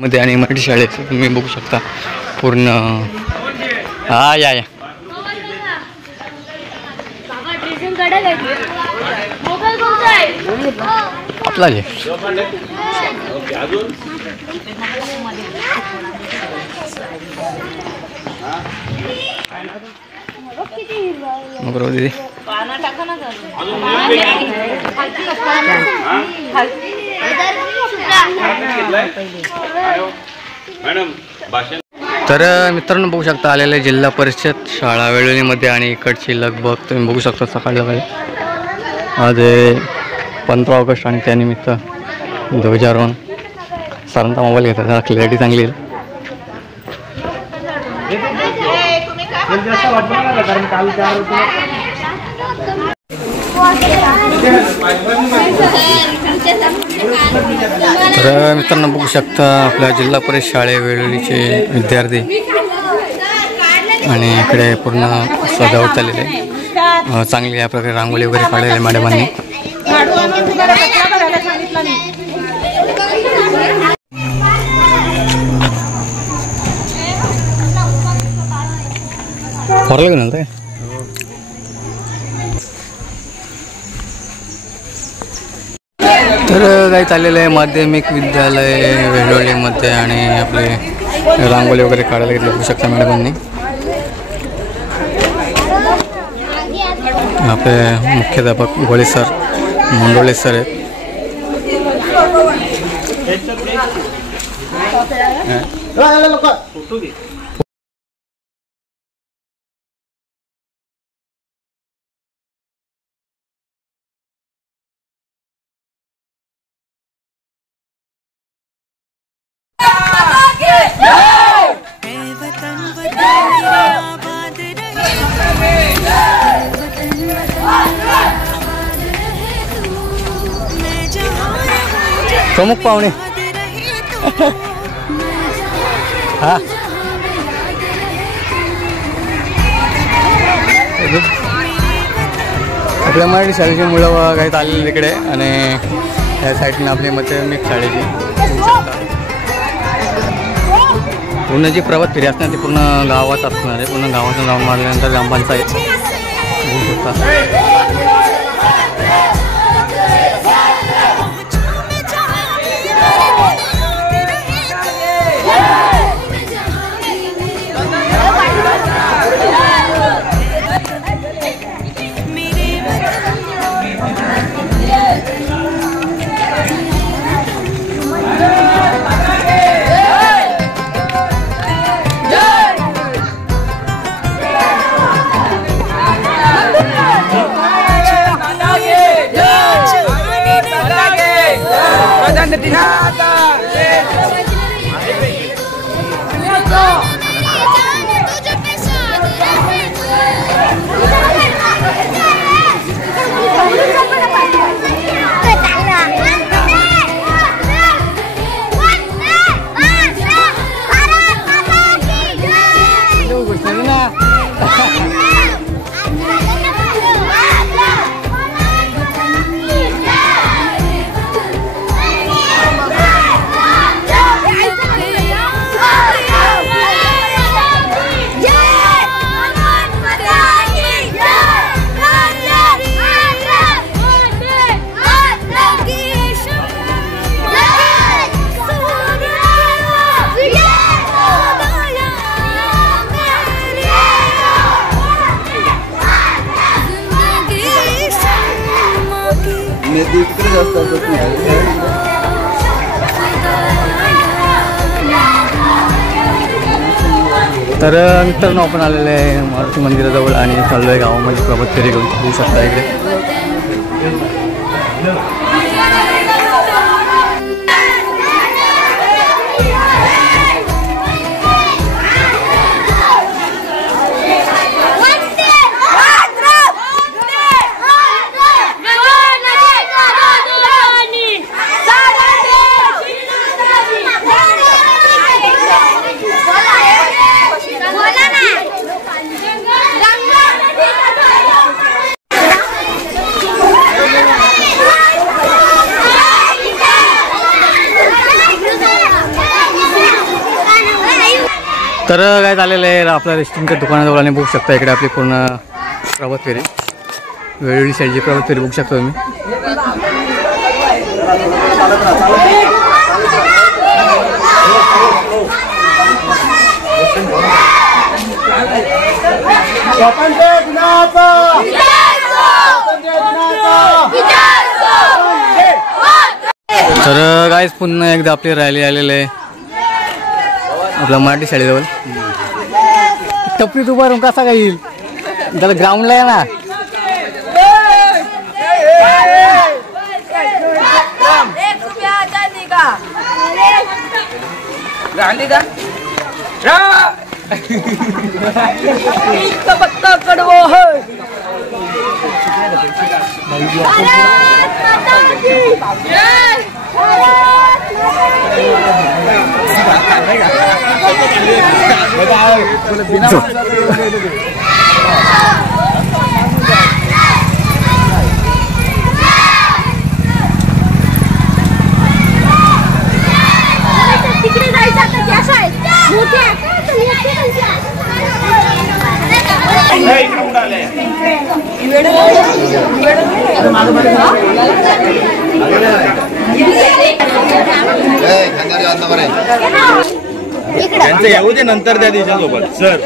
मध्ये आणि मराठी शाळेत तुम्ही बघू शकता पूर्ण। हा या या आपला जे दीदी तर मित्रांनो बघू शकता आलेले जिल्हा परिषद शाळा वेळोलीमध्ये आणि इकडची लगबग तुम्ही बघू शकता सकाळी सकाळी। आज 15 ऑगस्ट आणि त्यानिमित्त ध्वजारोहण। सरांचा मोबाईल घेतात जरा क्लॅरिटी चांगली आहे। तर मित्रांनो बघू शकता आपल्या जिल्हा परिषद शाळे वेळोलीचे विद्यार्थी आणि इकडे पूर्ण सजावट चाललेली आहे। चांगली या प्रकारे रांगोळी वगैरे काढलेली आहे मॅडमांनी। तर काही चाललेलं आहे माध्यमिक विद्यालय वेळोलीमध्ये आणि आपले रांगोळी वगैरे काढायला घेतलं बघू शकता मॅडमांनी। आपले मुख्याध्यापक गोळे सर मुंडोळे सर आहेत। प्रमुख पाहुणे हा आपल्या मराठी शाळेची मुलं काही चाललेली इकडे आणि या साईडने आपली माध्यमिक शाळेची पूर्ण जी प्रभात फेरी असणार ती पूर्ण गावात असणार आहे। पूर्ण गावातून जाऊन मारल्यानंतर ग्रामपंचायत होऊ शकतात। तर मित्रांनो आपण आलेले आहे मारुती मंदिराजवळ आणि चाललो आहे गावामध्ये प्रभात फेरी घेऊन होऊ शकता इकडे। तर काय झालेलं आहे आपल्या रेस्टॉरंटच्या दुकानाजवळ आणि बघू शकता इकडे आपली पूर्ण प्रभात फेरी वेळोवेळी साईडची प्रभात फेरी बघू शकता तुम्ही. तर गाईज पुन्हा एकदा आपली रॅली आलेली आहे आपल्या मराठी शाळेजवळ. टपरीत उभा राहून कसा काय येईल त्याला ग्राउंडला आहे ना. त्यांचं येऊ दे नंतर त्या दिवसासोबत सर.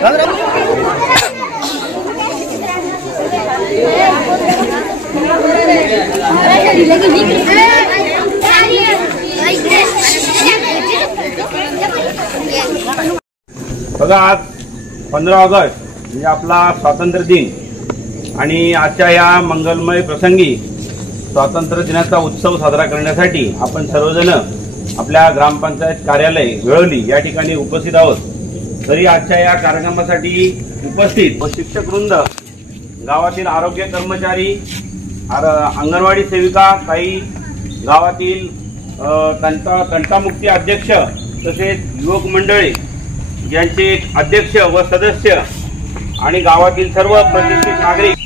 बघा आज 15 ऑगस्ट म्हणजे आपला स्वातंत्र्य दिन आणि आजच्या या मंगलमय प्रसंगी स्वातंत्र्य दिनाचा उत्सव साजरा करण्यासाठी आपण सर्वजण आपल्या ग्रामपंचायत कार्यालय वेळोली या ठिकाणी उपस्थित आहोत. तरी आजच्या या कार्यक्रमासाठी उपस्थित शिक्षकवृंद, गावातील आरोग्य कर्मचारी, अंगणवाडी सेविका, काही गावातील तंटामुक्ती अध्यक्ष तसेच युवक मंडळी यांचे अध्यक्ष व सदस्य आणि गावातील सर्व प्रतिष्ठित नागरिक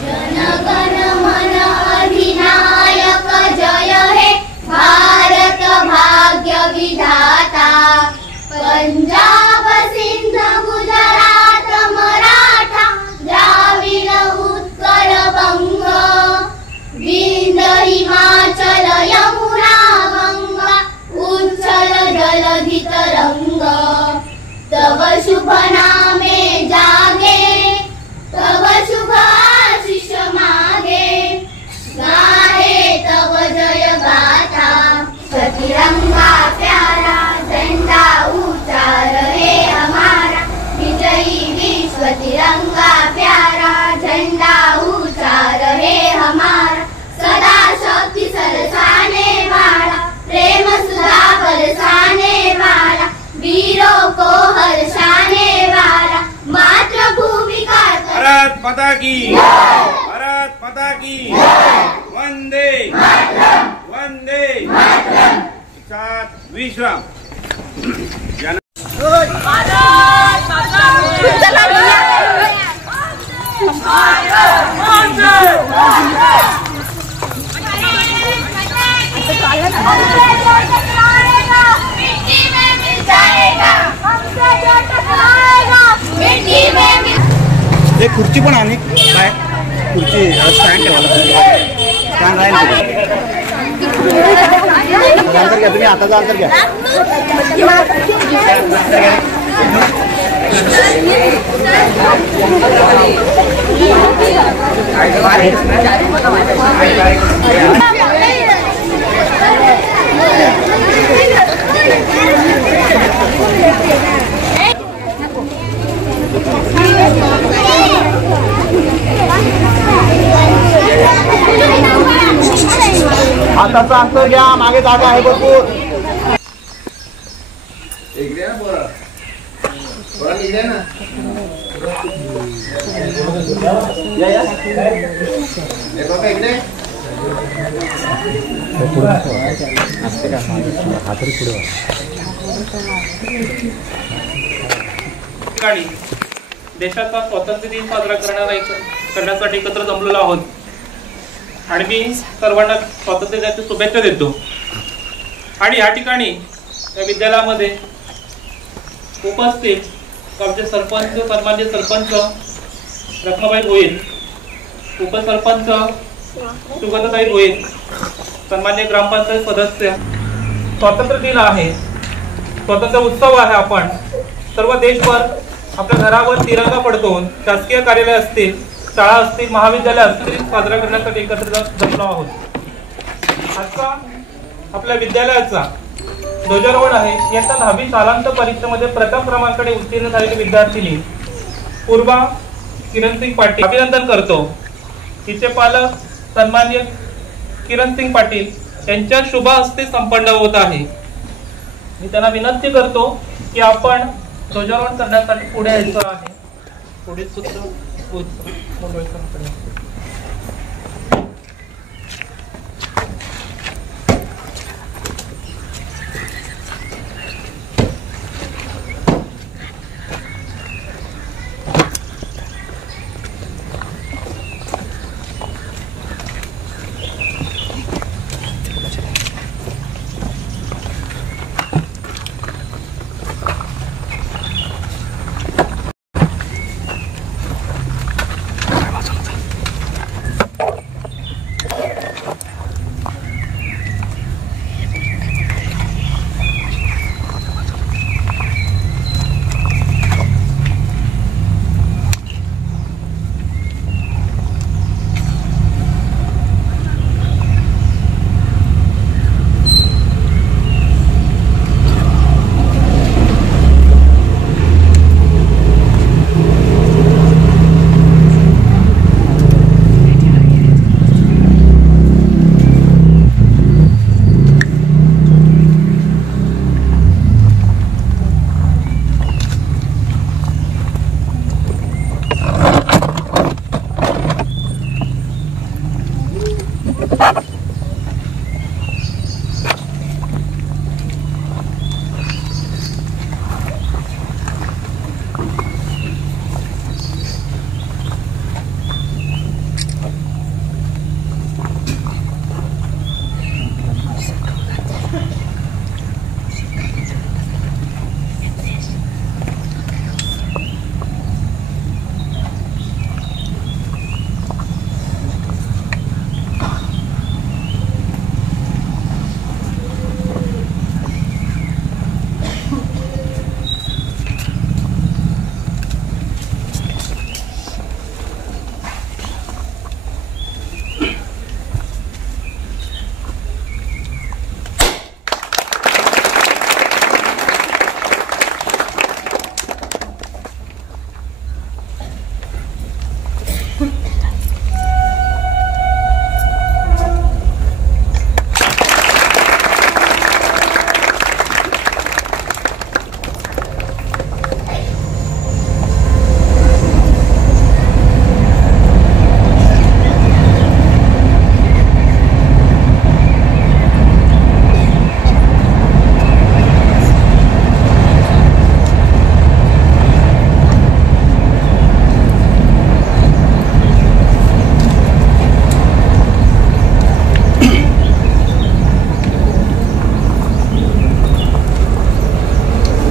जनगण मन अधिनायक जय हे भारत भाग्य विधाता. पंजाब सिंध गुजरात मराठा द्राविड उत्कल बंग विंध्य हिमाचल यमुना गंगा उच्चल जलधि तरंग. तव शुभ नामे जागे तव शुभ आशीष मागे गाहे तव जय गाथा. तिरंगा प्यारा झंडा ऊंचा रहे हमारा विजयी विश्व. तिरंगा प्यारा झंडा ऊंचा रहे हमारा सदा शक्ति सरसाने वाला प्रेम सुधा बरसाने वाला वीरों को हर्षाने वाला मातृभूमि का. भारत माता की, भारत माता की, वंदे वंदे सात विश्राम. खुर्ची पण आणि काय खुर्ची स्टँड ठेवायला स्टँड राहील अंतर घ्या तुम्ही हाताचा अंतर घ्या हाताचा अंतर घ्या मागे जागा आहे भरपूर देशाचा स्वातंत्र्य दिन साजरा करण्यासाठी एकत्र जमलेलो आहोत आणि मी सर्वांना स्वातंत्र्य दिनाच्या शुभेच्छा देतो. आणि या ठिकाणी या विद्यालयामध्ये उपस्थित आमचे सरपंच सन्माननीय सरपंच रत्नाबाई भोईर, उपसरपंच सुगंधाताई भोईर, सन्माननीय ग्रामपंचायत सदस्य. स्वातंत्र्य दिन आहे, स्वातंत्र्य उत्सव आहे. आपण सर्व देशभर आपल्या घरावर तिरंगा फडकवून शासकीय कार्यालय असतील, शाळा असतील, महाविद्यालय असतील साजरा करण्यासाठी एकत्र जमलो आहोत. आजचा आपल्या विद्यालयाचा ध्वजारोहण आहे. इयत्ता 10वी शालांत परीक्षेमध्ये प्रथम क्रमांकाने उत्तीर्ण झालेली विद्यार्थिनी पूर्वा किरणसिंग पाटील अभिनंदन करतो. तिचे पालक सन्माननीय किरणसिंग पाटील यांच्या शुभ हस्ते संपन्न होत आहे. मी त्यांना विनंती करतो की आपण ध्वजारोहण करण्यासाठी पुढे यायचं आहे. पुढे सूत्र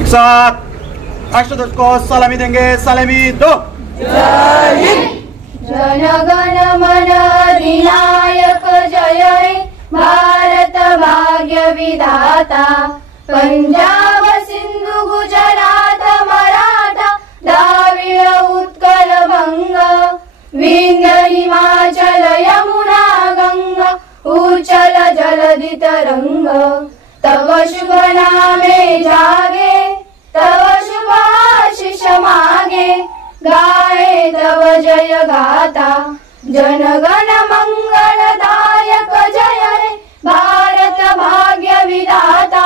साथ राष्ट्रध्वज को सलामी देंगे. सलामी दो. जय हिंद. जन गण मन अधिनायक जय हे भारत भाग्य विधाता पंजाब सिंधु गुजरात मराठा द्राविड उत्कल बंग विंध्य हिमाचल यमुना गंगा उच्चल जलधि तरंग तव शुभ नामे जागे तव शुभ आशीष मागे गाये तव जय गाथा जन गण मंगलदायक जय हे भारत भाग्य विधाता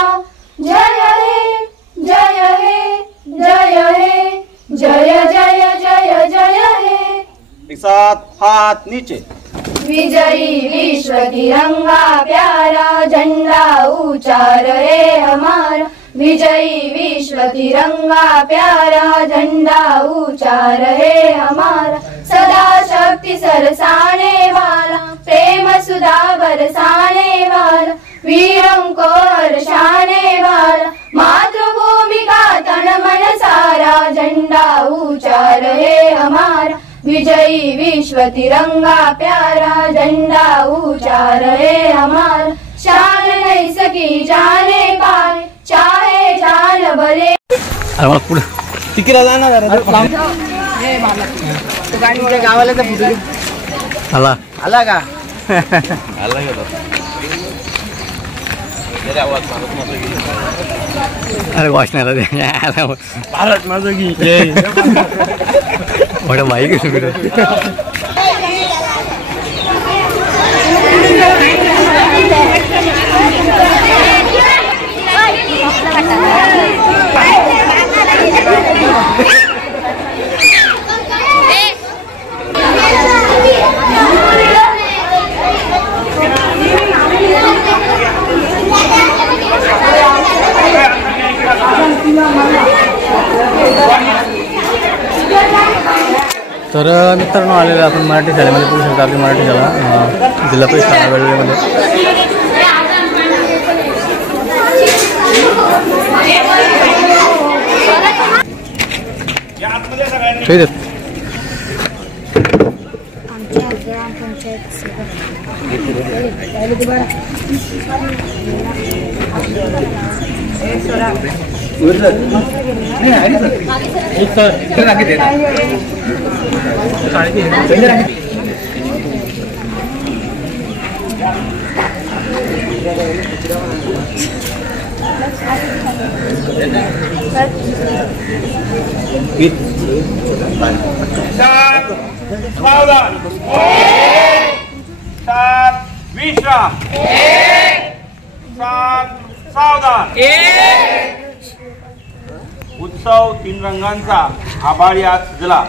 जय हे जय हे जय हे जय जय जय जय हे। एक साथ हाथ नीचे। विजयी विश्व तिरंगा प्यारा झंडा ऊंचा रहे हमारा विजयी विश्व तिरंगा प्यारा झंडा ऊंचा रहे हमारा सदा शक्ति सरसाने वाला प्रेम सुधा बरसाने वाला वीरों को हर्षाने वाला मातृभूमि का तन मन सारा झंडा ऊंचा रहे हमारा विजयी विश्व तिरंगा प्यारा झंडा ऊंचा रहे हमारा शान नहीं सकी जाने पाए चाहे जान भले। अरे मला पुढे तिकीला जा ना जरा गावाला आला आला का अरे वाचण्याला भारत माझं की मोठ्या बाईक तर मित्रांनो आलेले आपण मराठी शाळेमध्ये बघू शकता आपली मराठी शाळा जिल्हा परिषद शाळावेळेमध्ये ठीक आहे सावधान सात विश्राम सात सावधान उत्सव तीन रंगांचा आभाळ्या सजला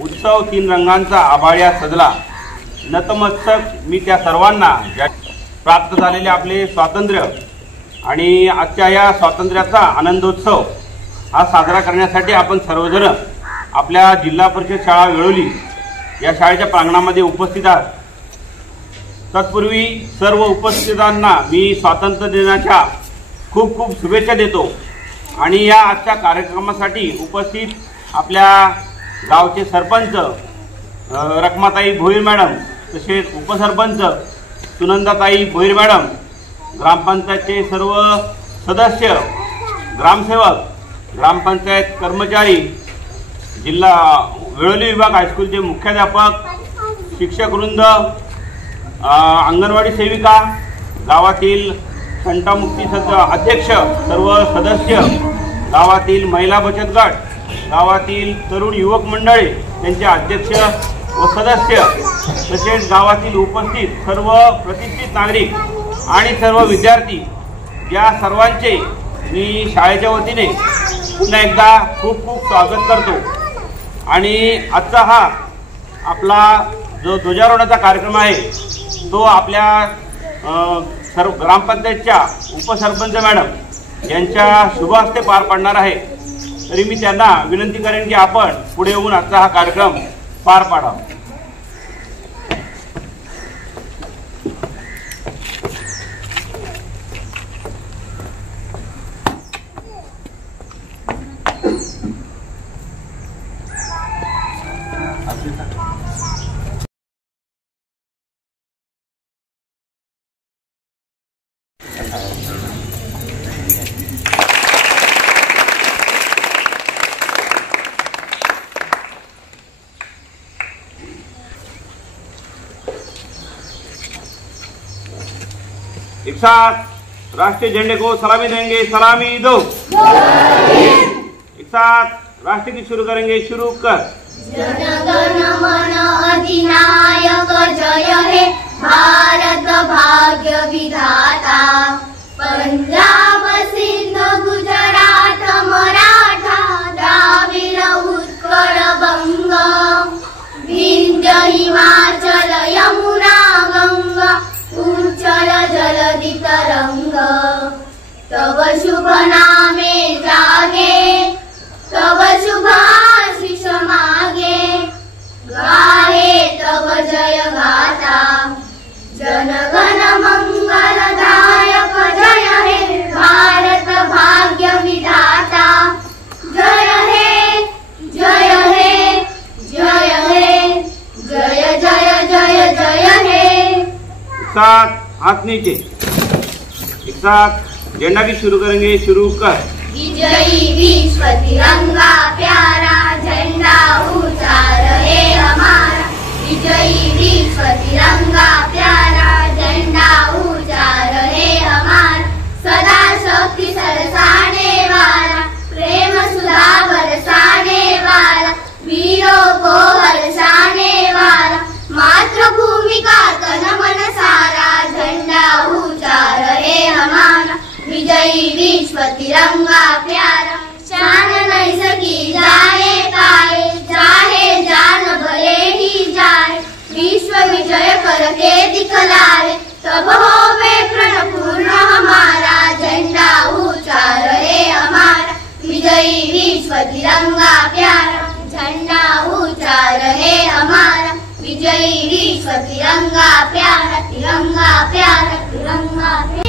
उत्सव तीन रंगांचा आभाळ्या सजला नतमस्तक मी त्या सर्वांना प्राप्त झालेले आपले स्वातंत्र्य आणि आजच्या या स्वातंत्र्याचा आनंदोत्सव हा साजरा करण्यासाठी आपण सर्वजण आपल्या जिल्हा परिषद शाळा वेळोली या शाळेच्या प्रांगणामध्ये उपस्थित आहात। तत्पूर्वी सर्व उपस्थितांना मी स्वातंत्र्य दिनाच्या खूप खूप शुभेच्छा देतो आणि या आजच्या कार्यक्रमासाठी उपस्थित आपल्या गावचे सरपंच रखमाताई भोईर मॅडम तसेच उपसरपंच सुनंदाताई भोईर मॅडम ग्रामपंचायतचे सर्व सदस्य ग्रामसेवक ग्रामपंचायत कर्मचारी जिल्हा वेळोली विभाग हायस्कूलचे मुख्याध्यापक शिक्षकवृंद अंगणवाडी सेविका गावातील तंटामुक्ती अध्यक्ष सर्व सदस्य गावातील महिला बचत गट गावातील तरुण युवक मंडळे त्यांचे अध्यक्ष व सदस्य तसेच गावातील उपस्थित सर्व प्रतिष्ठित नागरिक आणि सर्व विद्यार्थी या सर्वांचे मी शाळेच्या वतीने पुन्हा एकदा खूप खूप स्वागत करतो आणि आजचा हा आपला जो ध्वजारोहणाचा कार्यक्रम आहे तो आपल्या सर्व ग्रामपंचायतच्या उपसरपंच मॅडम यांच्या शुभ हस्ते पार पाडणार आहे। तरी मी त्यांना विनंती करेन की आपण पुढे येऊन आजचा हा कार्यक्रम पार पाडावा। साथ राष्ट्रीय झंडे को सलामी देंगे, सलामी दो। एक साथ राष्ट्रीय गीत शुरू करेंगे, शुरू कर। जनगण मन अधिनायक जय हे भारत भाग्य विधाता। पंजाब सिंध गुजरात मराठा द्राविड उत्कल बंग। विंध्य हिमाचल यमुना गंगा उच्चल जलधि तरंग। तव शुभ नामे जागे, तव शुभ आशीष मागे। गाहे तव जय गाथा, जनगण मंगलदायक जय हे भारत भाग्य विधाता। जय हे जय हे जय हे जय जय जय जय हे। एक साथ हाथ नीचे। एक साथ झंडा गीत शुरू करेंगे, शुरू कर। विजयी विश्व तिरंगा प्यारा झंडा ऊंचा रहे हमारा। विजयी विश्व तिरंगा प्यारा झंडा ऊंचा रहे हमारा। सदा शक्ति सरसाने वाला, प्रेम सुधा बरसाने वाला, वीरों को हर्षाने वाला। मातृभूमि का तन मन सारा झंडा ऊंचा रहे हमारा। विजयी विश्व तिरंगा प्यारा शान नहीं सकी जाए पाए, चाहे जान भले ही जाए। विश्व विजय करके दिखलाए, तब होवे प्रण पूर्ण हमारा। झंडा ऊंचा रहे हमारा। विजयी विश्व तिरंगा प्यारा झंडा ऊंचा रहे हमारा। विजयी विश्व तिरंगा प्यारा, तिरंगा प्यारा, तिरंगा प्यारा।